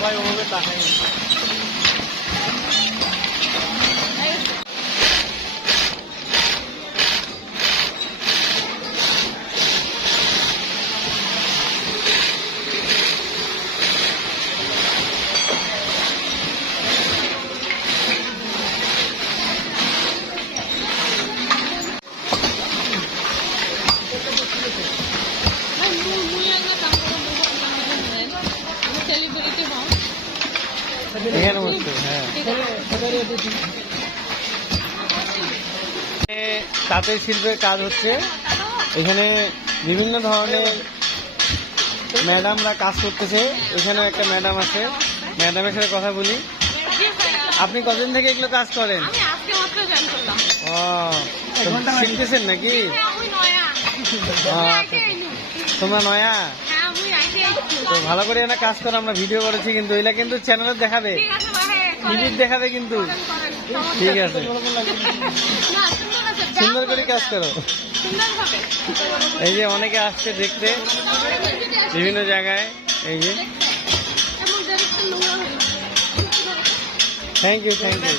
সবাই ওভাবে তাকায়। এখানে বসছে, হ্যাঁ। তাঁতের শিল্পের কাজ হচ্ছে এখানে, বিভিন্ন ধরনের ম্যাডামরা কাজ করতেছে। এখানে একটা ম্যাডাম আছে, ম্যাডামের সাথে কথা বলি। আপনি কতদিন থেকে এগুলো কাজ করেন? ও, শিখতেছেন নাকি? তোমরা নয়া? তো ভালো করে না কাজ করো, আমরা ভিডিও করেছি কিন্তু এগুলা কিন্তু চ্যানেলে দেখাবে, টিভির দেখাবে কিন্তু। ঠিক আছে, সুন্দর করে কাজ করো। এই যে অনেকে আসছে দেখতে বিভিন্ন জায়গায়। এই যে থ্যাংক ইউ, থ্যাংক ইউ।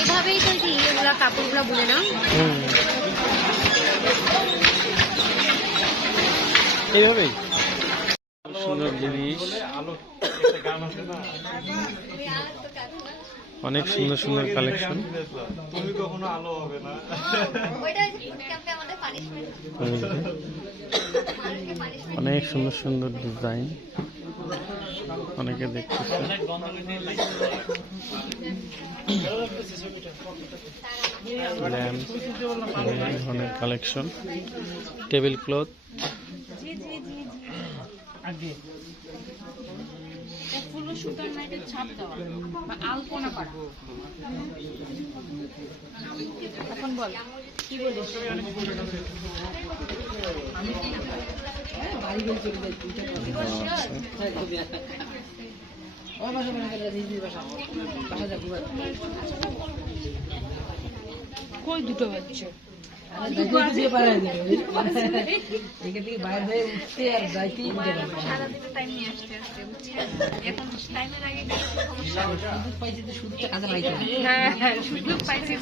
এভাবেই তো ইয়েগুলা কাপড়গুলো বুনে না, এইভাবেই সুন্দর জিনিস, অনেক সুন্দর সুন্দর কালেকশন। তুমি কখনো আলো হবে না, অনেক সুন্দর সুন্দর ডিজাইন অনেকে দেখতেছে। ধরনের কালেকশন, টেবিল ক্লথ, সুতার নাইটের ছাপ দেওয়া বা আলপনা করা। এখন বল কি বলিস? কই দুটো বাচ্চা সুযোগ পাইছি।